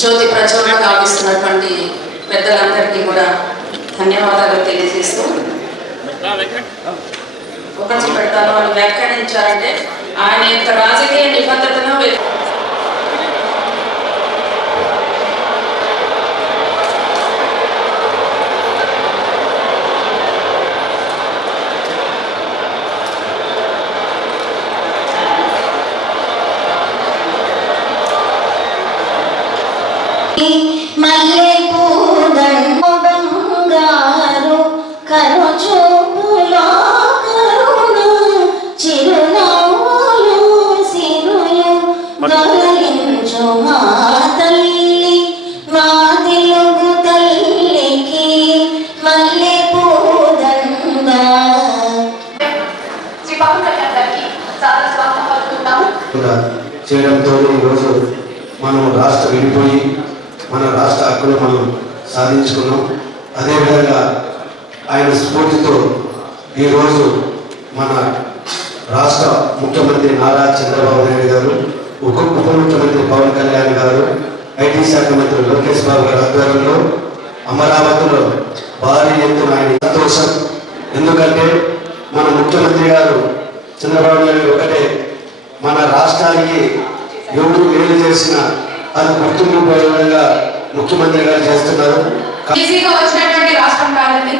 జ్యోతి ప్రజ్వలన కావిస్తున్నటువంటి పెద్దలందరికీ కూడా ధన్యవాదాలు తెలియజేస్తూ ఒకటి పెడతాను వాళ్ళు వ్యాఖ్యానించారంటే ఆయన యొక్క రాజకీయ నిబద్ధతను మల్లె పూదంగారు కరుచూపులో కరుణ చిరునవ్వులు సిరులు గమనించు మా తల్లి మా తెలుగు తల్లికి మల్లె పూదంగా చేయడంతో ఈరోజు మనం రాష్ట్రం విడిపోయి మన రాష్ట్ర హక్కులు మనం సాధించుకున్నాం. అదేవిధంగా ఆయన స్ఫూర్తితో ఈరోజు మన రాష్ట్ర ముఖ్యమంత్రి నారా చంద్రబాబు నాయుడు గారు, ఉప ముఖ్యమంత్రి పవన్ కళ్యాణ్ గారు, ఐటీ శాఖ మంత్రి లోకేష్ బాబు గారి ఆధ్వర్యంలో అమరావతిలో భారీ ఎత్తున ఆయన సంతోషం. ఎందుకంటే మన ముఖ్యమంత్రి గారు చంద్రబాబు నాయుడు ఒకటే మన రాష్ట్రానికి ఎవరు మేలు చేసిన అది గుర్తింపు విధంగా ముఖ్యమంత్రి గారు చేస్తున్నారు. వచ్చినటువంటి రాష్ట్రం కాదండి.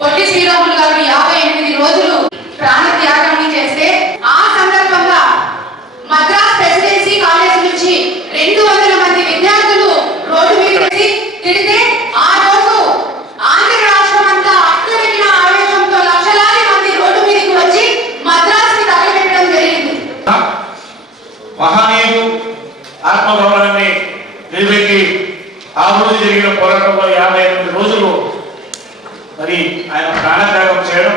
పొట్టి శ్రీరాములు గారు 58 రోజులు ప్రాణ త్యాగం చేస్తే ఆ సందర్భంగా మద్రాస్ ప్రెసిడెన్సీ కాలేజ్ నుంచి 200 మంది విద్యార్థులు రోడ్డు మీద తిడితే ఆ రోజు ఆంధ్ర రాష్ట్రం అంతా అక్కడికి ఆవేశంతో లక్షలాది మంది రోడ్డు మీదకి వచ్చి మద్రాస్ కి తగలబెట్టడం జరిగింది. మహనీయుడు ఆత్మగౌరవాన్ని నిలబెట్టి ఆ రోజు జరిగిన పోరాటంలో 58 రోజులు మరి ఆయన ప్రాణత్యాగం చేయడం,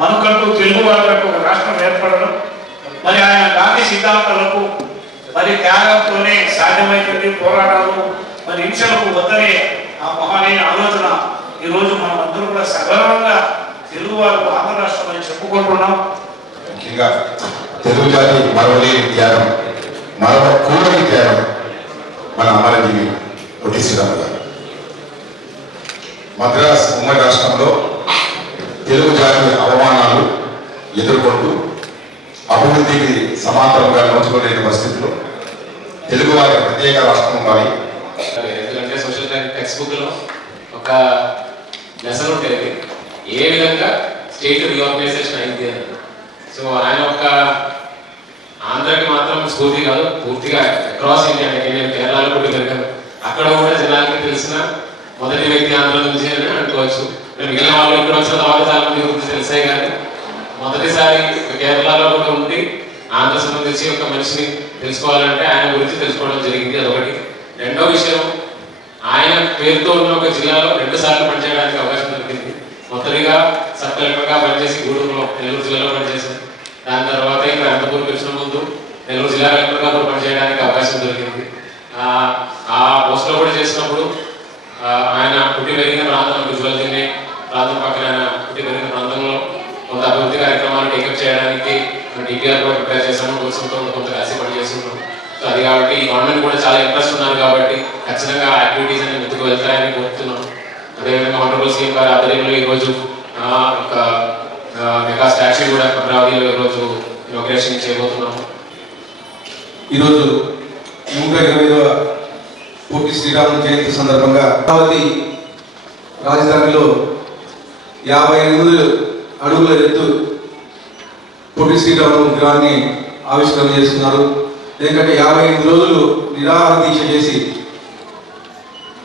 మనకంటూ తెలుగు వాళ్ళకు ఒక రాష్ట్రం ఏర్పడడం, మరి ఆయన గాంధీ సిద్ధాంతాలకు మరి త్యాగంతోనే సాధ్యమైతుంది. పోరాటాలు మరి హింసలకు వద్దనే ఆ మహనీయ ఆలోచన ఈరోజు మనం అందరూ కూడా సగర్వంగా తెలుగు వారు ఆంధ్ర రాష్ట్రం అని చెప్పుకుంటున్నాం. ముఖ్యంగా తెలుగు జాతి మరవలేని త్యాగం, మరవకూడని త్యాగం మన అమరజీవి పొట్టి శ్రీరాములు గారు. మద్రాస్ ఉమ్మడి రాష్ట్రంలో తెలుగు జాతి అవమానాలు ఎదుర్కొంటూ అభివృద్ధికి సమాంతరంగా నోచుకోలేని పరిస్థితుల్లో తెలుగు వారికి ప్రత్యేక రాష్ట్రం ఉండాలి. ఎందుకంటే సోషల్ టెక్స్ట్ బుక్ లో ఒక లెసన్ ఉంటుంది ఏ విధంగా స్టేట్ రీఆర్గనైజేషన్ అయింది అని. సో ఆయన ఒక ఆంధ్రకి మాత్రం స్ఫూర్తి కాదు, పూర్తిగా అక్రాస్ ఇండియా. నేను కేరళలో పుట్టి పెరిగాను, అక్కడ కూడా జనాలకి తెలిసిన మొదటి వ్యక్తి ఆంధ్ర నుంచి అని అనుకోవచ్చు. మిగిలిన వాళ్ళు ఇక్కడ వచ్చిన తర్వాత చాలా మంది గురించి తెలిసాయి, కానీ మొదటిసారి కేరళలో కూడా ఉండి ఆంధ్ర సంబంధించి ఒక మనిషిని తెలుసుకోవాలంటే ఆయన గురించి తెలుసుకోవడం జరిగింది. అదొకటి. రెండో విషయం, ఆయన పేరుతో ఉన్న ఒక జిల్లాలో 2 సార్లు పనిచేయడానికి అవకాశం దొరికింది. మొదటిగా సబ్ కలెక్టర్గా పనిచేసి గూడూరులో నెల్లూరు జిల్లాలో పనిచేశారు. దాని తర్వాత ఇక్కడ అనంతపూర్కి వచ్చిన ముందు నెల్లూరు జిల్లా కలెక్టర్గా కూడా పనిచేయడానికి అవకాశం దొరికింది. ఆ పోస్ట్లో కూడా చేసినప్పుడు ఆయన పుట్టి పెరిగిన ప్రాంతం విజువల్ తినే ప్రాంతం పక్కన ఆయన పుట్టి పెరిగిన ప్రాంతంలో కొంత అభివృద్ధి కార్యక్రమాలు టేకప్ చేయడానికి డిపిఆర్ కూడా ప్రిపేర్ చేశాము. కోసంతో కొంత కలిసి పనిచేస్తున్నాం. సో అది కాబట్టి ఈ గవర్నమెంట్ కూడా చాలా ఇంట్రెస్ట్ ఉన్నారు కాబట్టి ఖచ్చితంగా యాక్టివిటీస్ అన్ని ముందుకు వెళ్తాయని కోరుతున్నాం. అదేవిధంగా ఆనరబుల్ సీఎం గారి ఆధ్వర్యంలో ఈరోజు ఒక మెగా స్టాచ్యూ కూడా అమరావతిలో ఈరోజు ఇనాగ్రేషన్ చేయబోతున్నాము. ఈరోజు 125వ పొట్టి శ్రీరాములు జయంతి సందర్భంగా అమరావతి రాజధానిలో 58 అడుగుల ఎత్తు పొట్టి శ్రీరాములు విగ్రహాన్ని ఆవిష్కరణ చేస్తున్నారు. ఎందుకంటే 58 రోజులు నిరాహార దీక్ష చేసి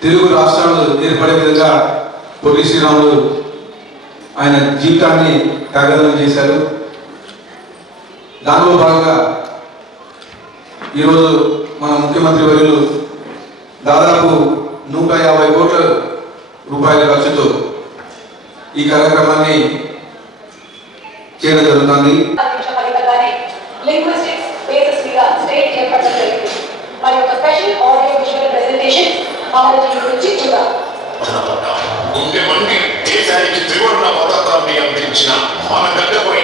తెలుగు రాష్ట్రాలు ఏర్పడే విధంగా పొట్టి శ్రీరాములు ఆయన జీవితాన్ని త్యాగదనం చేశారు. దానిలో భాగంగా ఈరోజు మన ముఖ్యమంత్రి వర్యులు దాదాపు 150 కోట్ల రూపాయల ఖర్చుతో ఈ కార్యక్రమాన్ని చేయడం జరుగుతుంది. మరి ఒక special audio visual presentation Amaravati గురించి చూద్దాం. గుండె మండి దేశానికి త్రివర్ణ పతాకాన్ని అందించిన మన గడ్డపై